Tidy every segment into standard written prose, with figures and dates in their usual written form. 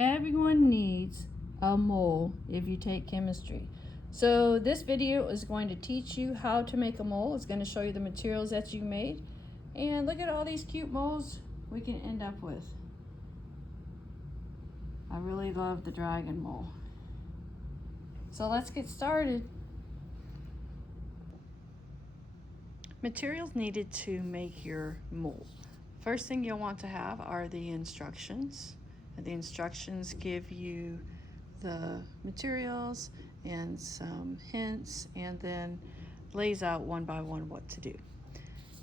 Everyone needs a mole if you take chemistry. So this video is going to teach you how to make a mole. It's going to show you the materials that you made. And look at all these cute moles we can end up with. I really love the dragon mole. So let's get started. Materials needed to make your mole. First thing you'll want to have are the instructions. The instructions give you the materials and some hints, and then lays out one by one what to do.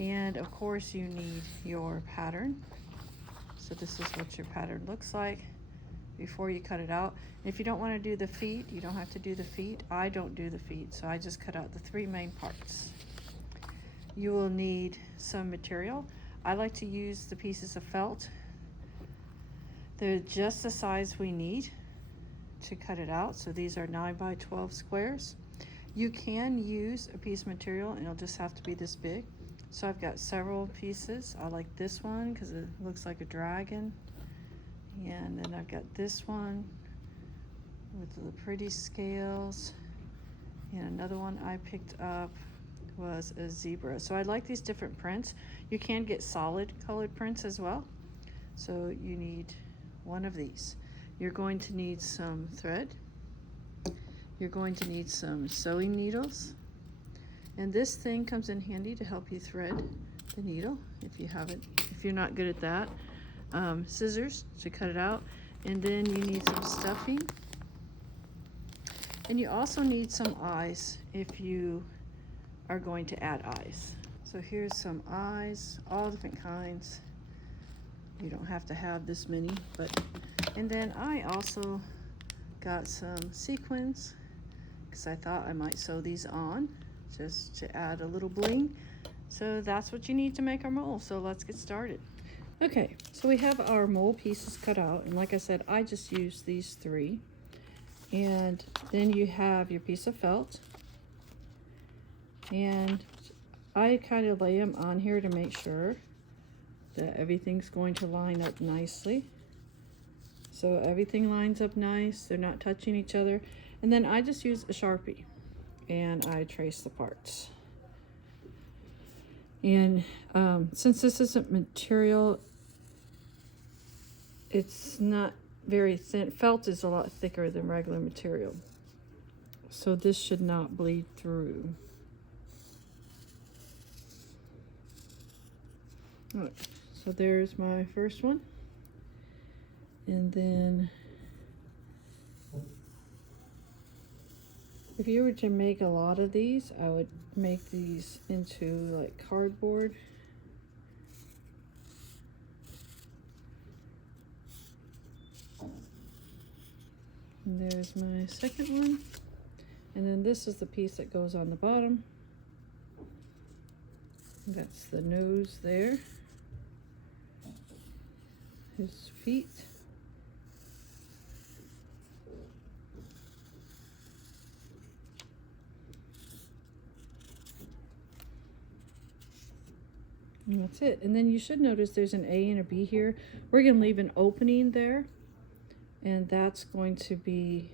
And of course you need your pattern. So this is what your pattern looks like before you cut it out. And if you don't want to do the feet, you don't have to do the feet. I don't do the feet, so I just cut out the three main parts. You will need some material. I like to use the pieces of felt. They're just the size we need to cut it out. So these are 9 by 12 squares. You can use a piece of material and it'll just have to be this big. So I've got several pieces. I like this one because it looks like a dragon. And then I've got this one with the pretty scales. And another one I picked up was a zebra. So I like these different prints. You can get solid colored prints as well. So you need one of these. You're going to need some thread. You're going to need some sewing needles. And this thing comes in handy to help you thread the needle if you haven't, if you're not good at that. Scissors to cut it out. And then you need some stuffing. And you also need some eyes if you are going to add eyes. So here's some eyes, all different kinds. You don't have to have this many, but, and then I also got some sequins because I thought I might sew these on just to add a little bling. So that's what you need to make our mole. So let's get started. Okay, so we have our mole pieces cut out, and like I said, I just used these three. And then you have your piece of felt, and I kind of lay them on here to make sure that everything's going to line up nicely. So everything lines up nice, they're not touching each other. And then I just use a Sharpie and I trace the parts. And since this isn't material, it's not very thin. Felt is a lot thicker than regular material. So this should not bleed through. All right. So there's my first one. And then if you were to make a lot of these, I would make these into like cardboard. And there's my second one. And then this is the piece that goes on the bottom. That's the nose there. His feet. And that's it. And then you should notice there's an A and a B here. We're going to leave an opening there. And that's going to be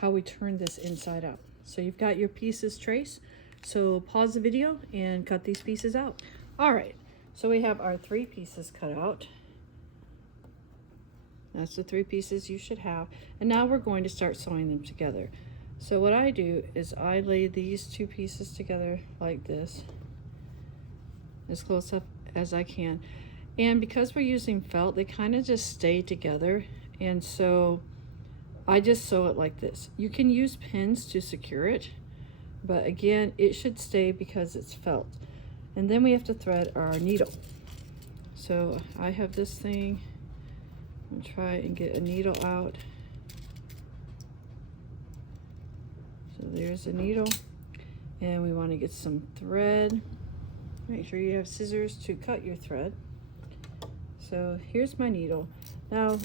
how we turn this inside out. So you've got your pieces traced. So pause the video and cut these pieces out. All right. So we have our three pieces cut out. That's the three pieces you should have. And now we're going to start sewing them together. So what I do is I lay these two pieces together like this, as close up as I can. And because we're using felt, they kind of just stay together. And so I just sew it like this. You can use pins to secure it, but again, it should stay because it's felt. And then we have to thread our needle. So I have this thing. I'm gonna try and get a needle out. So there's a needle, and we want to get some thread. Make sure you have scissors to cut your thread. So here's my needle. Now,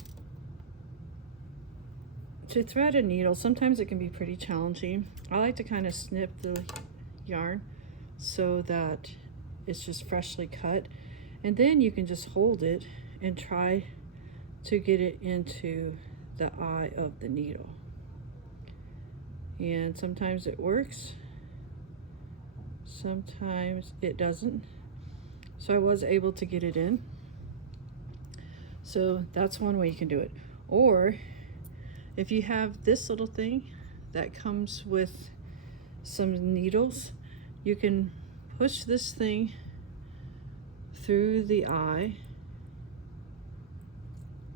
to thread a needle, sometimes it can be pretty challenging. I like to kind of snip the yarn so that it's just freshly cut. And then you can just hold it and try to get it into the eye of the needle. And sometimes it works, sometimes it doesn't. So I was able to get it in. So that's one way you can do it. Or if you have this little thing that comes with some needles, you can push this thing through the eye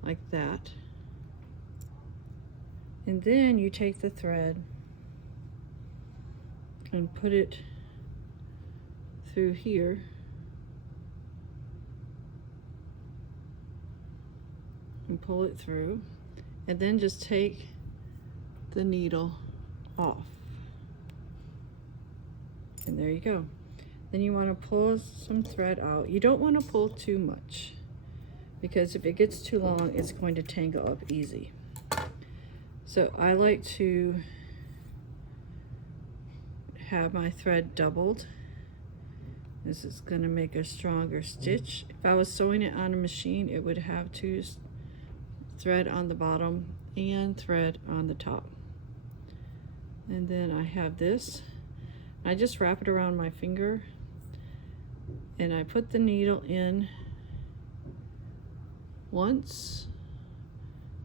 like that, and then you take the thread and put it through here, and pull it through, and then just take the needle off. And there you go. Then you want to pull some thread out. You don't want to pull too much, because if it gets too long, it's going to tangle up easy. So I like to have my thread doubled. This is going to make a stronger stitch. If I was sewing it on a machine, it would have two thread on the bottom and thread on the top. And then I have this. I just wrap it around my finger, and I put the needle in once,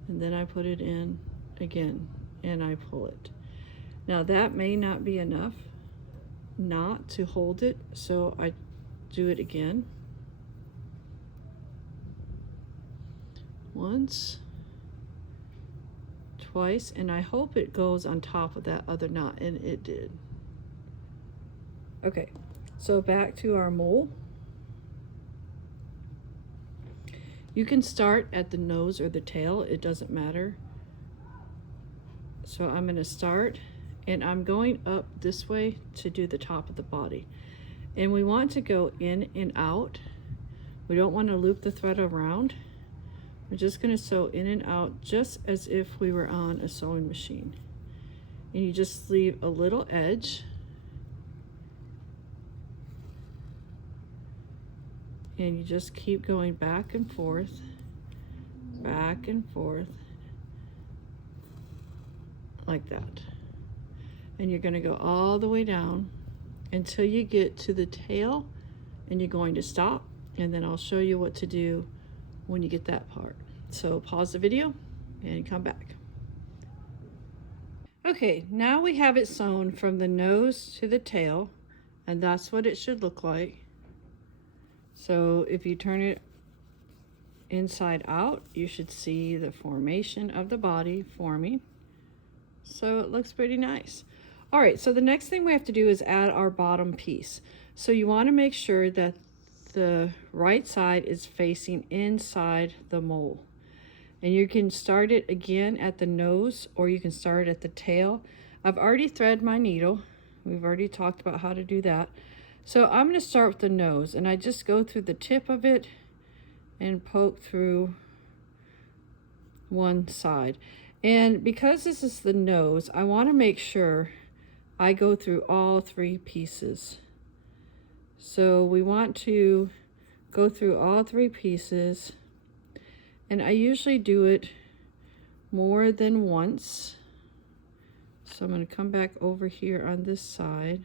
and then I put it in again, and I pull it. Now that may not be enough not to hold it, so I do it again. Once, twice, and I hope it goes on top of that other knot, and it did. Okay, so back to our mole. You can start at the nose or the tail, it doesn't matter. So I'm going to start, and I'm going up this way to do the top of the body. And we want to go in and out. We don't want to loop the thread around. We're just going to sew in and out just as if we were on a sewing machine. And you just leave a little edge. And you just keep going back and forth, like that. And you're going to go all the way down until you get to the tail, and you're going to stop, and then I'll show you what to do when you get that part. So pause the video and come back. Okay, now we have it sewn from the nose to the tail, and that's what it should look like. So if you turn it inside out, you should see the formation of the body forming. So it looks pretty nice. All right, so the next thing we have to do is add our bottom piece. So you want to make sure that the right side is facing inside the mole. And you can start it again at the nose, or you can start at the tail. I've already threaded my needle. We've already talked about how to do that. So I'm going to start with the nose, and I just go through the tip of it and poke through one side. And because this is the nose, I want to make sure I go through all three pieces. So we want to go through all three pieces, and I usually do it more than once. So I'm going to come back over here on this side.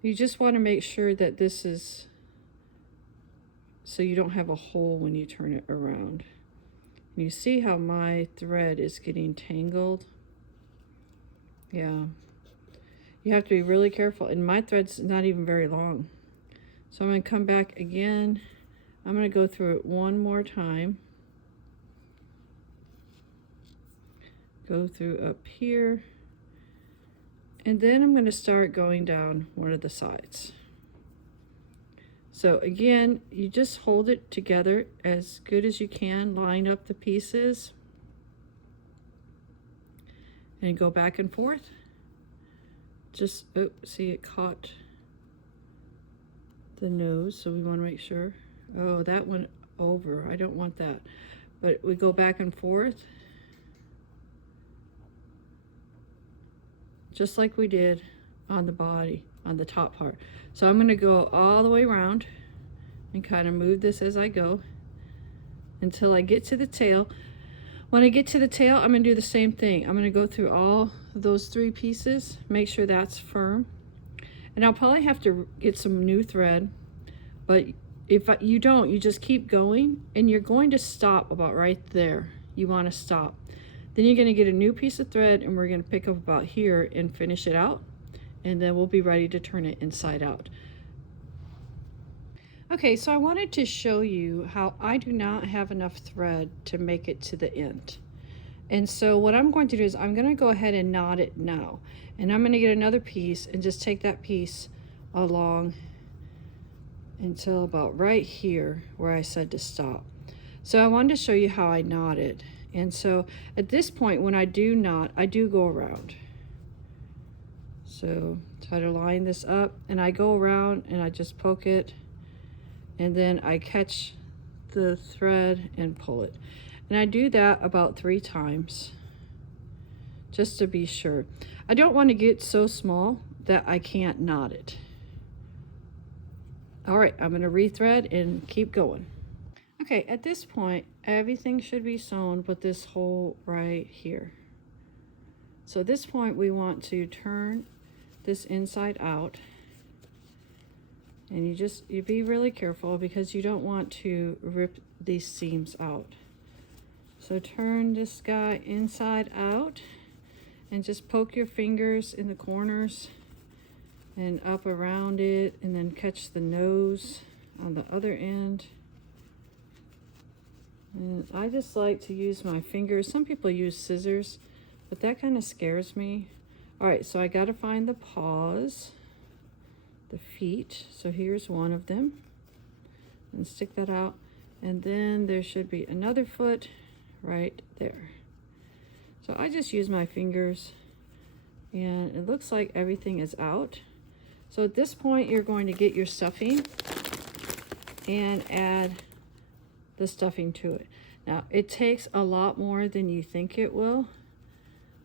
You just want to make sure that this is, so you don't have a hole when you turn it around. And you see how my thread is getting tangled? Yeah. You have to be really careful, and my thread's not even very long. So I'm going to come back again. I'm going to go through it one more time. Go through up here. And then I'm going to start going down one of the sides. So again, you just hold it together as good as you can, line up the pieces, and go back and forth. Just, oh, see, it caught the nose, so we want to make sure. Oh, that went over. I don't want that. But we go back and forth, just like we did on the body, on the top part. So I'm going to go all the way around. and kind of move this as I go until I get to the tail. When I get to the tail, I'm going to do the same thing. I'm going to go through all those 3 pieces, make sure that's firm. And I'll probably have to get some new thread, but if you don't, you just keep going, and you're going to stop about right there. You want to stop. Then you're going to get a new piece of thread, and we're going to pick up about here and finish it out, and then we'll be ready to turn it inside out. Okay, so I wanted to show you how I do not have enough thread to make it to the end. And so what I'm going to do is I'm going to go ahead and knot it now. And I'm going to get another piece and just take that piece along until about right here where I said to stop. So I wanted to show you how I knot it. And so at this point, when I do knot, I do go around. So try to line this up, and I go around and I just poke it, and then I catch the thread and pull it. And I do that about 3 times just to be sure. I don't want to get so small that I can't knot it. All right, I'm going to rethread and keep going. Okay, at this point, everything should be sewn but this hole right here. So at this point, we want to turn this inside out. And you be really careful because you don't want to rip these seams out. So turn this guy inside out and just poke your fingers in the corners and up around it, and then catch the nose on the other end. And I just like to use my fingers. Some people use scissors, but that kind of scares me. All right, so I got to find the paws, the feet. So here's one of them, and stick that out. And then there should be another foot right there. So I just use my fingers, and it looks like everything is out. So at this point, you're going to get your stuffing and add the stuffing to it. Now, it takes a lot more than you think it will.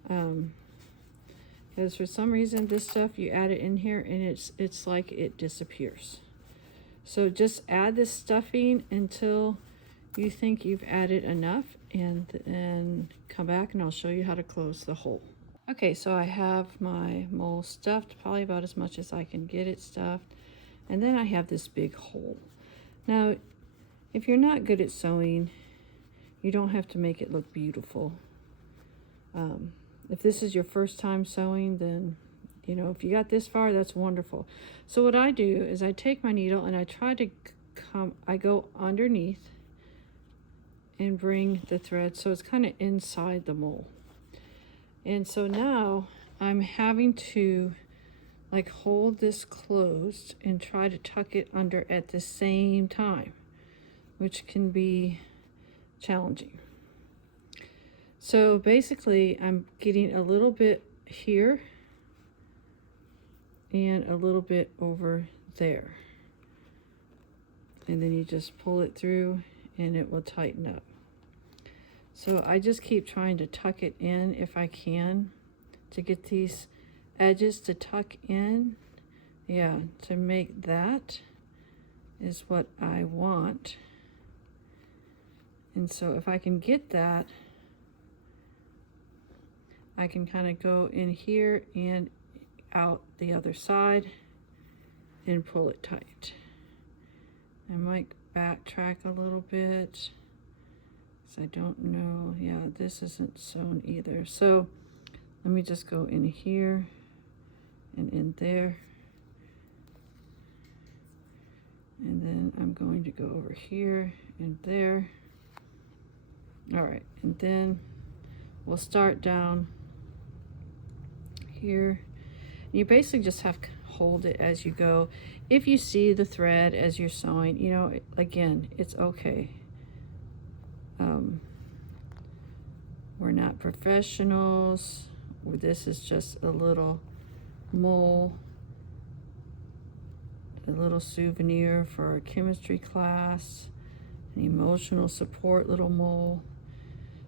Because for some reason, this stuff, you add it in here and it's like it disappears. So just add this stuffing until you think you've added enough, and then come back and I'll show you how to close the hole. Okay, so I have my mole stuffed, probably about as much as I can get it stuffed. And then I have this big hole. Now, if you're not good at sewing, you don't have to make it look beautiful. If this is your first time sewing, then, you know, if you got this far, that's wonderful. So what I do is I take my needle and I try to I go underneath and bring the thread so it's kind of inside the mole. And so now I'm having to like hold this closed and try to tuck it under at the same time, which can be challenging. So basically I'm getting a little bit here and a little bit over there. And then you just pull it through and it will tighten up. So I just keep trying to tuck it in if I can to get these edges to tuck in. Yeah, to make that is what I want. And so if I can get that, I can kind of go in here and out the other side and pull it tight. I might backtrack a little bit because I don't know. Yeah, this isn't sewn either. So let me just go in here and in there. And then I'm going to go over here and there. All right, and then we'll start down here. You basically just have to hold it as you go. If you see the thread as you're sewing, you know, again, it's okay. We're not professionals. This is just a little mole, a little souvenir for a chemistry class, an emotional support little mole.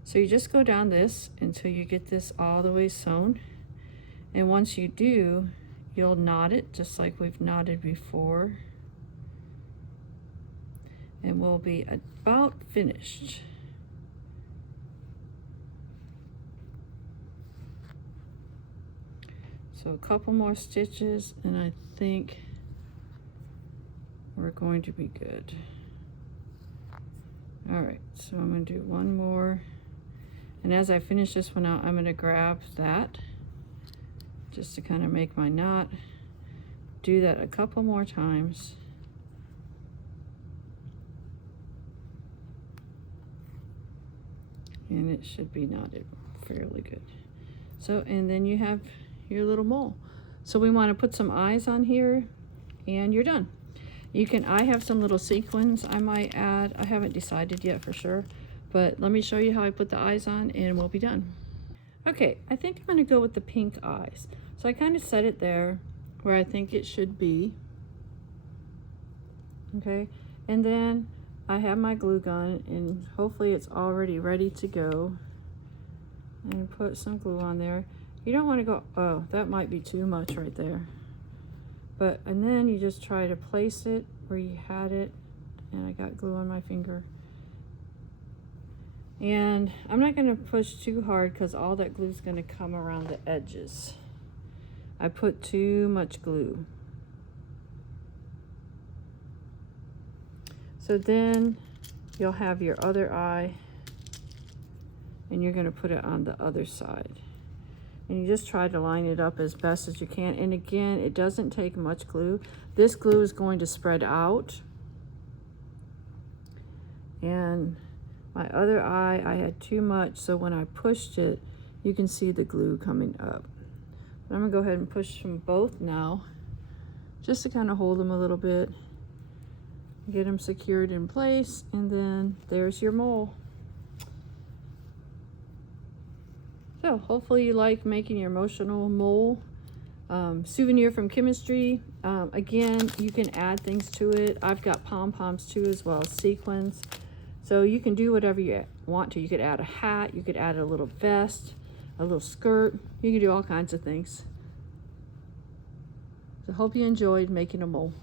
So you just go down this until you get this all the way sewn. And once you do, you'll knot it just like we've knotted before. and we'll be about finished. So a couple more stitches and I think we're going to be good. All right, so I'm going to do one more, and as I finish this one out, I'm going to grab that just to kind of make my knot. Do that a couple more times. And it should be knotted fairly good. So, and then you have your little mole. So we want to put some eyes on here, and you're done. You can, I have some little sequins I might add. I haven't decided yet for sure, but let me show you how I put the eyes on and we'll be done. Okay, I think I'm gonna go with the pink eyes. So I kind of set it there where I think it should be. Okay, and then I have my glue gun and hopefully it's already ready to go. And put some glue on there. You don't want to go, oh, that might be too much right there. But, and then you just try to place it where you had it. And I got glue on my finger. And I'm not going to push too hard because all that glue is going to come around the edges. I put too much glue. So then you'll have your other eye and you're going to put it on the other side. And you just try to line it up as best as you can. And again, it doesn't take much glue. This glue is going to spread out. And my other eye, I had too much, so when I pushed it, you can see the glue coming up. But I'm gonna go ahead and push them both now, just to kind of hold them a little bit, get them secured in place, and then there's your mole. So hopefully you like making your emotional mole souvenir from Chemistry. Again, you can add things to it. I've got pom-poms too, as well as sequins. So you can do whatever you want to. You could add a hat, you could add a little vest, a little skirt. You can do all kinds of things. So hope you enjoyed making a mole.